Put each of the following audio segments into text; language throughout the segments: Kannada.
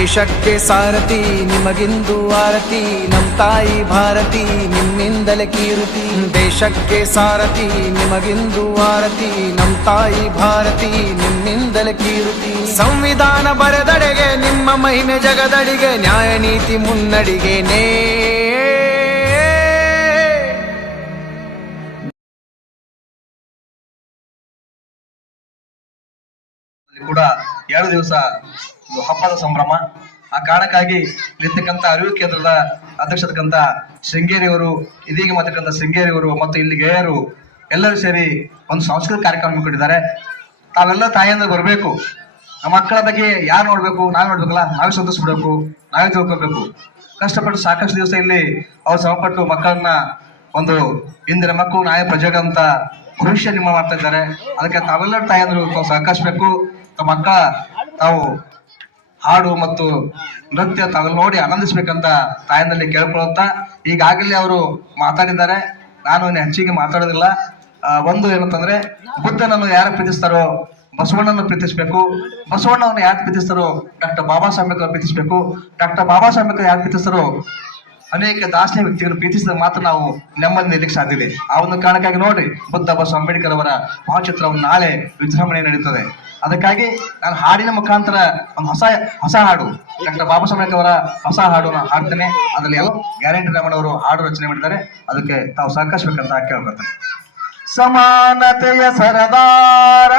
ದೇಶಕ್ಕೆ ಸಾರಥಿ ನಿಮಗಿಂದು ಆರತಿ ನಮ್ ತಾಯಿ ಭಾರತಿ ನಿಮ್ಮಿಂದಲೇ ಕೀರುತಿ. ದೇಶಕ್ಕೆ ಸಾರಥಿ ನಿಮಗಿಂದು ಆರತಿ ನಮ್ ತಾಯಿ ಭಾರತಿ ನಿಮ್ಮಿಂದಲೇ ಕೀರುತಿ. ಸಂವಿಧಾನ ಬರೆದಡೆಗೆ ನಿಮ್ಮ ಮಹಿಮೆ ಜಗದಡಿಗೆ ನ್ಯಾಯ ನೀತಿ ಮುನ್ನಡಿಗೆ ನೇ ಕೂಡ 2 ದಿವಸ ಹಬ್ಬದ ಸಂಭ್ರಮ. ಆ ಕಾರಣಕ್ಕಾಗಿ ಇಲ್ಲಿರ್ತಕ್ಕಂಥ ಅರಿವು ಕೇಂದ್ರದ ಅಧ್ಯಕ್ಷತಕ್ಕಂಥ ಶೃಂಗೇರಿ ಅವರು, ಇದೀಗ ಮಾತಕ್ಕಂಥ ಶೃಂಗೇರಿ ಅವರು ಮತ್ತು ಇಲ್ಲಿ ಗೆಳೆಯರು ಎಲ್ಲರೂ ಸೇರಿ ಒಂದು ಸಾಂಸ್ಕೃತಿಕ ಕಾರ್ಯಕ್ರಮ ಹಮ್ಮಿಕೊಂಡಿದ್ದಾರೆ. ತಾವೆಲ್ಲ ತಾಯಿಯಿಂದ ಬರಬೇಕು. ನಮ್ಮ ಮಕ್ಕಳ ಬಗ್ಗೆ ಯಾರು ನೋಡ್ಬೇಕು, ನಾವೇ ನೋಡ್ಬೇಕಲ್ಲ, ನಾವೇ ಸಂತೋಷಪಡ್ಬೇಕು, ನಾವೇ ತಿಳ್ಕೊಬೇಕು. ಕಷ್ಟಪಟ್ಟು ಸಾಕಷ್ಟು ದಿವಸ ಇಲ್ಲಿ ಅವ್ರು ಶ್ರಮಪಟ್ಟು ಮಕ್ಕಳನ್ನ ಒಂದು ಇಂದಿನ ಮಕ್ಕಳು ನಾವೇ ಪ್ರಜೆಗಳಂತ ಭವಿಷ್ಯ ನಿಮ್ಮ ಮಾಡ್ತಾ ಇದ್ದಾರೆ. ಅದಕ್ಕೆ ತಾವೆಲ್ಲರೂ ತಾಯಿಯಂದ್ರು ತಾವು ಸಹಕರಿಸಬೇಕು. ತಮ್ಮ ಮಕ್ಕಳ ತಾವು ಹಾಡು ಮತ್ತು ನೃತ್ಯ ತಾವೆಲ್ಲ ನೋಡಿ ಆನಂದಿಸ್ಬೇಕಂತ ತಾಯಿನಲ್ಲಿ ಕೇಳ್ಕೊಳ್ತಾ, ಈಗಾಗಲೇ ಅವರು ಮಾತಾಡಿದ್ದಾರೆ. ನಾನು ಹೆಚ್ಚಿಗೆ ಮಾತಾಡೋದಿಲ್ಲ. ಒಂದು ಏನಂತಂದ್ರೆ, ಬುದ್ಧನನ್ನು ಯಾರು ಪ್ರೀತಿಸ್ತಾರೋ ಬಸವಣ್ಣನ್ನು ಪ್ರೀತಿಸ್ಬೇಕು. ಬಸವಣ್ಣವನ್ನು ಯಾರು ಪ್ರೀತಿಸ್ತಾರೋ ಡಾಕ್ಟರ್ ಬಾಬಾ ಸಾಹೇಬ್ ಅಂಬೇಡ್ಕರ್ ಪ್ರೀತಿಸ್ಬೇಕು. ಡಾಕ್ಟರ್ ಬಾಬಾ ಸಾಹೇಬ್ ಅಂಬೇಡ್ಕರ್ ಯಾರು ಪ್ರೀತಿಸ್ತಾರೋ ಅನೇಕ ದಾರ್ಶನಿಕ ವ್ಯಕ್ತಿಗಳು ಪ್ರೀತಿಸಿದ ಮಾತ್ರ ನಾವು ನೆಮ್ಮದಿ ನಿಲ್ಲಕ್ಕೆ ಸಾಧ್ಯ ಇದೆ. ಆ ಒಂದು ಕಾರಣಕ್ಕಾಗಿ ನೋಡಿ, ಬುದ್ಧ ಬಸವ ಅಂಬೇಡ್ಕರ್ ಅವರ ಭಾವಚಿತ್ರವನ್ನು ನಾಳೆ ವಿಜೃಂಭಣೆ ನಡೀತದೆ. ಅದಕ್ಕಾಗಿ ನಾನು ಹಾಡಿನ ಮುಖಾಂತರ ಒಂದು ಹೊಸ ಹಾಡು, ಡಾಕ್ಟರ್ ಬಾಬಾ ಸಾಹೇಬ್ ಅಂಬೇಡ್ಕರ್ ಅವರ ಹೊಸ ಹಾಡು ಹಾಡ್ತೇನೆ. ಅದರಲ್ಲಿ ಎಲ್ಲ ಗ್ಯಾರಂಟಿ ರಮಣವರು ಹಾಡು ರಚನೆ ಮಾಡಿದ್ದಾರೆ. ಅದಕ್ಕೆ ತಾವು ಸಹಕರಿಸಬೇಕಂತ ಕೇಳ್ಕೊಳ್ತೇನೆ. ಸಮಾನತೆಯ ಸರದಾರ,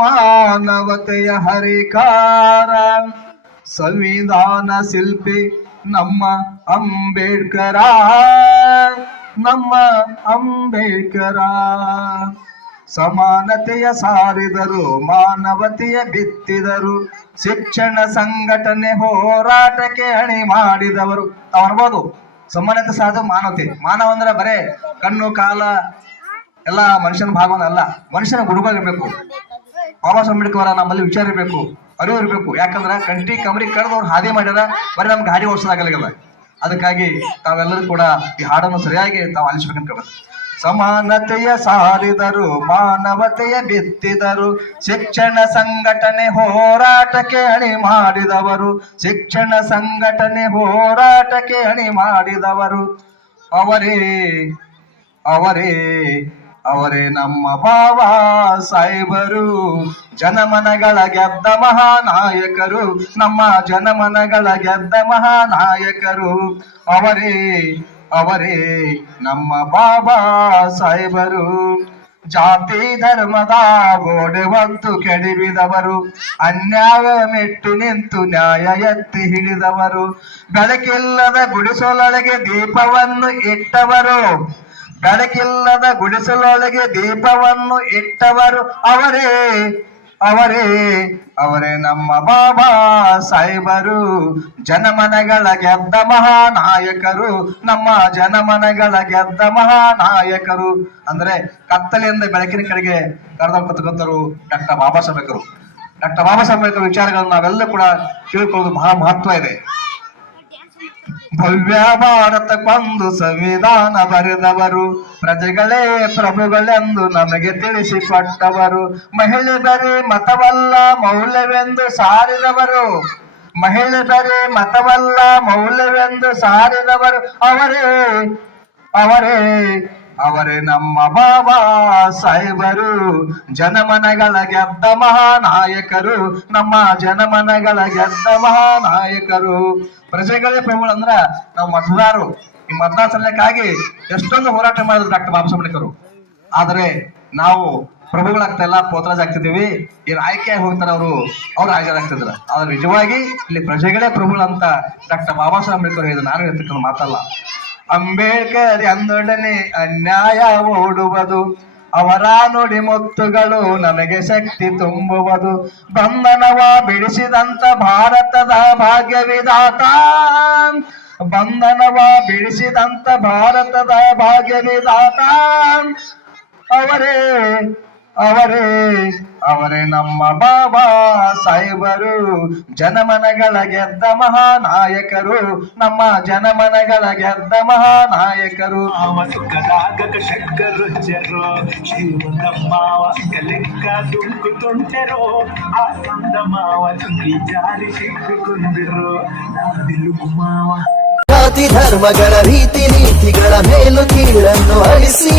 ಮಾನವತೆಯ ಹರಿಕಾರ, ಸಂವಿಧಾನ ಶಿಲ್ಪಿ ನಮ್ಮ ಅಂಬೇಡ್ಕರ, ನಮ್ಮ ಅಂಬೇಡ್ಕರ. ಸಮಾನತೆಯ ಸಾರಿದರು, ಮಾನವತೆಯ ಬಿತ್ತಿದರು, ಶಿಕ್ಷಣ ಸಂಘಟನೆ ಹೋರಾಟಕ್ಕೆ ಅಣಿ ಮಾಡಿದವರು. ತಾವು ಅನ್ಬೋದು, ಸಮಾನತೆ ಸಾಧು ಮಾನವತೆ. ಮಾನವ ಅಂದ್ರೆ ಬರೇ ಕಣ್ಣು ಕಾಲ ಎಲ್ಲ ಮನುಷ್ಯನ ಭಾಗವನ್ನ ಅಲ್ಲ, ಮನುಷ್ಯನ ಗುರುಗಳಿರ್ಬೇಕು. ಬಾಬಾ ಸಾಹೇಬ್ ಅಂಬೇಡ್ಕರ್ ನಮ್ಮಲ್ಲಿ ವಿಚಾರ ಇರಬೇಕು, ಅರಿವು ಇರಬೇಕು. ಯಾಕಂದ್ರೆ ಕಂಟಿ ಕಮರಿ ಕಳೆದವ್ರು ಹಾದಿ ಮಾಡ್ಯಾರ, ಬರೀ ನಮ್ಗೆ ಗಾಡಿ ಓಡಿಸೋದಾಗಲ್ಲ. ಅದಕ್ಕಾಗಿ ತಾವೆಲ್ಲರೂ ಕೂಡ ಈ ಹಾಡನ್ನು ಸರಿಯಾಗಿ ತಾವು ಆಲಿಸ್ಬೇಕಂತ. ಸಮಾನತೆಯ ಸಾರಿದರು, ಮಾನವತೆಯ ಬಿತ್ತಿದರು, ಶಿಕ್ಷಣ ಸಂಘಟನೆ ಹೋರಾಟಕ್ಕೆ ಅಣಿ ಮಾಡಿದವರು, ಶಿಕ್ಷಣ ಸಂಘಟನೆ ಹೋರಾಟಕ್ಕೆ ಅಣಿ ಮಾಡಿದವರು. ಅವರೇ ಅವರೇ ಅವರೇ ನಮ್ಮ ಬಾಬಾ ಸಾಹೇಬರು, ಜನಮನಗಳ ಗೆದ್ದ ಮಹಾನಾಯಕರು, ನಮ್ಮ ಜನಮನಗಳ ಗೆದ್ದ ಮಹಾನಾಯಕರು. ಅವರೇ ಅವರೇ ನಮ್ಮ ಬಾಬಾ ಸಾಹೇಬರು. ಜಾತಿ ಧರ್ಮದ ಗೋಡೆ ಹೊತ್ತು ಕೆಡವಿದವರು, ಅನ್ಯಾಯ ಮೆಟ್ಟು ನಿಂತು ನ್ಯಾಯ ಎತ್ತಿ ಹಿಡಿದವರು, ಬೆಳಕಿಲ್ಲದ ಗುಡಿಸಲೊಳಗೆ ದೀಪವನ್ನು ಇಟ್ಟವರು, ಬೆಳಕಿಲ್ಲದ ಗುಡಿಸಲೊಳಗೆ ದೀಪವನ್ನು ಇಟ್ಟವರು. ಅವರೇ ಅವರೇ ಅವರೇ ನಮ್ಮ ಬಾಬಾ ಸಾಹೇಬರು, ಜನಮನಗಳ ಗೆದ್ದ ಮಹಾನಾಯಕರು, ನಮ್ಮ ಜನಮನಗಳ ಗೆದ್ದ ಮಹಾನಾಯಕರು. ಅಂದ್ರೆ ಕತ್ತಲೆಯಿಂದ ಬೆಳಕಿನ ಕಡೆಗೆ ಕರೆದೊಯ್ಯತಕ್ಕಂಥವರು ಡಾಕ್ಟರ್ ಬಾಬಾ ಸಾಹೇಬ್ ಅಂಬೇಡ್ಕರ್. ಡಾಕ್ಟರ್ ಬಾಬಾ ಸಾಹೇಬ್ ಅಂಬೇಡ್ಕರ್ ವಿಚಾರಗಳನ್ನು ನಾವೆಲ್ಲ ಕೂಡ ತಿಳ್ಕೊಳ್ಳೋದು ಬಹಳ ಮಹತ್ವ ಇದೆ. ಭವ್ಯ ಭಾರತಕ್ಕೊಂದು ಸಂವಿಧಾನ ಬರೆದವರು, ಪ್ರಜೆಗಳೇ ಪ್ರಭುಗಳೆಂದು ನಮಗೆ ತಿಳಿಸಿಕೊಟ್ಟವರು, ಮಹಿಳೆ ಬರೀ ಮತವಲ್ಲ ಮೌಲ್ಯವೆಂದು ಸಾರಿದವರು, ಮಹಿಳೆ ಬರೀ ಮತವಲ್ಲ ಮೌಲ್ಯವೆಂದು ಸಾರಿದವರು. ಅವರೇ ಅವರೇ ಅವರೇ ನಮ್ಮ ಬಾಬಾ ಸಾಹೇಬರು, ಜನಮನಗಳ ಗೆದ್ದ ಮಹಾನಾಯಕರು, ನಮ್ಮ ಜನಮನಗಳ ಗೆದ್ದ ಮಹಾನಾಯಕರು. ಪ್ರಜೆಗಳೇ ಪ್ರಭುಗಳು ಅಂದ್ರ ನಾವು ಮತದಾರರು. ಈ ಮತದಾರ ಸಲ್ಲಕ್ಕಾಗಿ ಎಷ್ಟೊಂದು ಹೋರಾಟ ಮಾಡಿದ್ರು ಡಾಕ್ಟರ್ ಬಾಬಾ ಸಾಹೇಬ್ ಅಂಬೇಡ್ಕರ್. ಆದ್ರೆ ನಾವು ಪ್ರಭುಗಳಾಗ್ತಾ ಇಲ್ಲ, ಪೋತರಾಜ್ ಆಗ್ತಿದ್ದೀವಿ. ಏನ್ ಆಯ್ಕೆ ಹೋಗ್ತಾರ ಅವ್ರು ಹಾಜರಾಗ್ತಿದ್ರ. ಆದ್ರೆ ನಿಜವಾಗಿ ಇಲ್ಲಿ ಪ್ರಜೆಗಳೇ ಪ್ರಭುಗಳಂತ ಡಾಕ್ಟರ್ ಬಾಬಾ ಸಾಹೇಬ್ ಅಂಬೇಡ್ಕರ್ ಹೇಳಿದ್ರು. ನಾನು ಹೇಳ್ತಕ್ಕಂಥ ಮಾತಲ್ಲ. ಅಂಬೇಡ್ಕರ್ ಎಂದೊಡನೆ ಅನ್ಯಾಯ ಓಡುವುದು, ಅವರ ನುಡಿ ಮುತ್ತುಗಳು ನಮಗೆ ಶಕ್ತಿ ತುಂಬುವುದು, ಬಂಧನವ ಬಿಡಿಸಿದಂತ ಭಾರತದ ಭಾಗ್ಯ ವಿಧಾತ, ಬಂಧನವ ಬಿಡಿಸಿದಂತ ಭಾರತದ ಭಾಗ್ಯ ವಿಧಾತ. ಅವರೇ ಅವರೇ ನಮ್ಮ ಬಾಬಾ ಸಾಹೇಬರು, ಜನಮನಗಳ ಗೆದ್ದ ಮಹಾನಾಯಕರು, ನಮ್ಮ ಜನಮನಗಳ ಗೆದ್ದ ಮಹಾನಾಯಕರು. ಸುಖದಾಗ ಶಂಕರುಜ್ಜರು ಶ್ರೀಮಂತ ಮಾವ ಲೆಕ್ಕ ದುಂಕುతుంటెರೋ ಆ ಸಂದ ಮಾವ ಚುಂಬಿ ಜಾರಿ ಸಿಕ್ಕುಕೊಂಡಿರೋ ನಾದಿಲು ಮಾವ. ಜಾತಿ ಧರ್ಮಗಳ ರೀತಿ ನೀತಿಗಳ ಮೇಲು ಕೀಳನ್ನು ಅಳಿಸಿ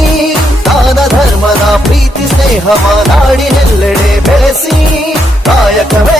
ದಾನ ಧರ್ಮದ ಪ್ರೀತಿ ಸ್ನೇಹವ ನಾಡಿನೆಲ್ಲೆಡೆ ಬೆಳೆಸಿ ಕಾಯಕವೇ